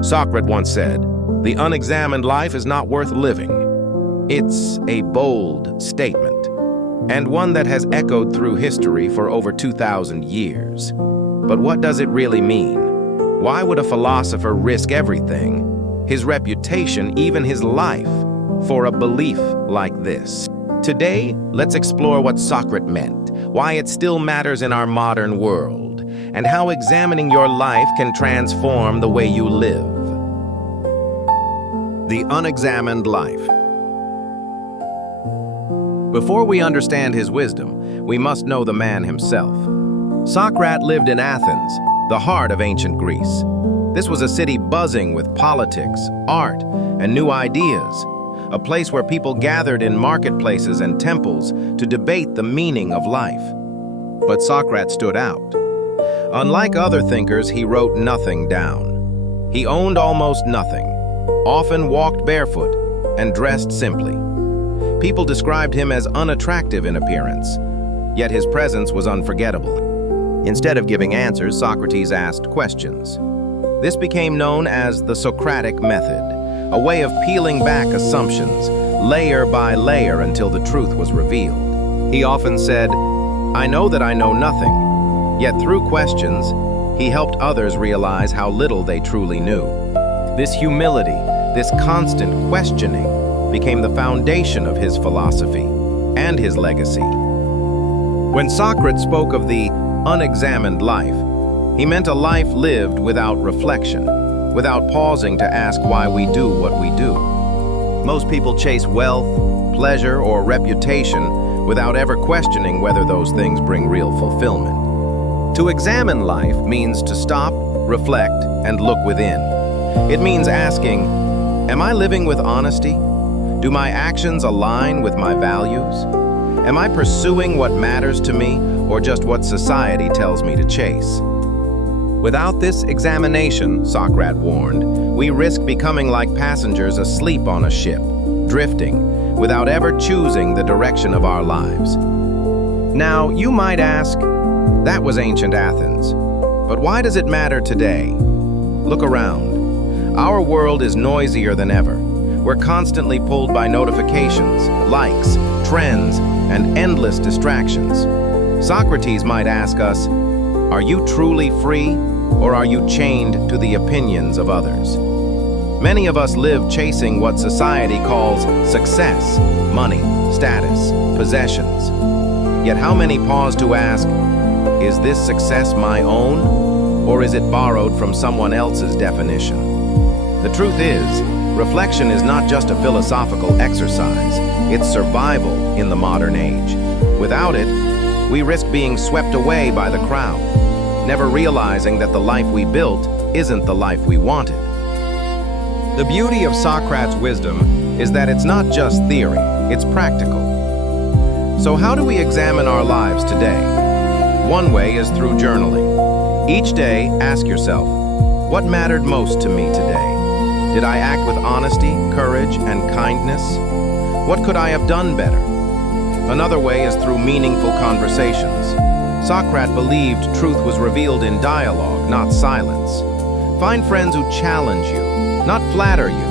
Socrates once said, "The unexamined life is not worth living." It's a bold statement, and one that has echoed through history for over 2,000 years. But what does it really mean? Why would a philosopher risk everything, his reputation, even his life, for a belief like this? Today, let's explore what Socrates meant, why it still matters in our modern world, and how examining your life can transform the way you live. The unexamined life. Before we understand his wisdom, we must know the man himself. Socrates lived in Athens, the heart of ancient Greece. This was a city buzzing with politics, art, and new ideas, a place where people gathered in marketplaces and temples to debate the meaning of life. But Socrates stood out. Unlike other thinkers, he wrote nothing down. He owned almost nothing, often walked barefoot, and dressed simply. People described him as unattractive in appearance, yet his presence was unforgettable. Instead of giving answers, Socrates asked questions. This became known as the Socratic method, a way of peeling back assumptions, layer by layer, until the truth was revealed. He often said, "I know that I know nothing," yet through questions, he helped others realize how little they truly knew. This humility, this constant questioning, became the foundation of his philosophy and his legacy. When Socrates spoke of the unexamined life, he meant a life lived without reflection, without pausing to ask why we do what we do. Most people chase wealth, pleasure, or reputation without ever questioning whether those things bring real fulfillment. To examine life means to stop, reflect, and look within. It means asking, am I living with honesty? Do my actions align with my values? Am I pursuing what matters to me, or just what society tells me to chase? Without this examination, Socrates warned, we risk becoming like passengers asleep on a ship, drifting, without ever choosing the direction of our lives. Now, you might ask, that was ancient Athens, but why does it matter today? Look around. Our world is noisier than ever. We're constantly pulled by notifications, likes, trends, and endless distractions. Socrates might ask us, are you truly free, or are you chained to the opinions of others? Many of us live chasing what society calls success, money, status, possessions. Yet how many pause to ask, is this success my own, or is it borrowed from someone else's definition? The truth is, reflection is not just a philosophical exercise, it's survival in the modern age. Without it, we risk being swept away by the crowd, never realizing that the life we built isn't the life we wanted. The beauty of Socrates' wisdom is that it's not just theory, it's practical. So how do we examine our lives today? One way is through journaling. Each day, ask yourself, what mattered most to me today? Did I act with honesty, courage, and kindness? What could I have done better? Another way is through meaningful conversations. Socrates believed truth was revealed in dialogue, not silence. Find friends who challenge you, not flatter you.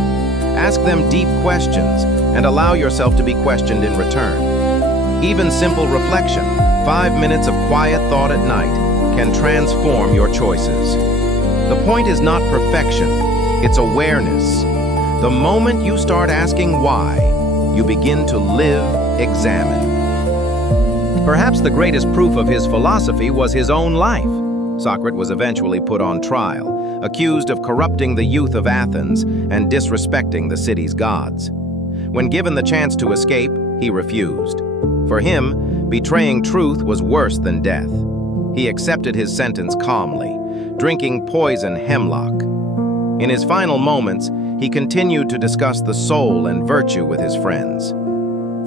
Ask them deep questions and allow yourself to be questioned in return. Even simple reflection, 5 minutes of quiet thought at night, can transform your choices. The point is not perfection, it's awareness. The moment you start asking why, you begin to live examined. Perhaps the greatest proof of his philosophy was his own life. Socrates was eventually put on trial, accused of corrupting the youth of Athens and disrespecting the city's gods. When given the chance to escape, he refused. For him, betraying truth was worse than death. He accepted his sentence calmly, drinking poison hemlock. In his final moments, he continued to discuss the soul and virtue with his friends.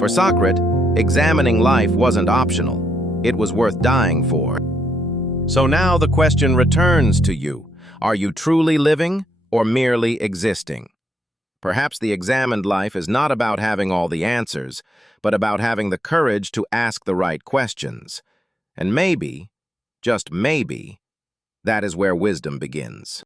For Socrates, examining life wasn't optional. It was worth dying for. So now the question returns to you. Are you truly living or merely existing? Perhaps the examined life is not about having all the answers, but about having the courage to ask the right questions. And maybe, just maybe, that is where wisdom begins.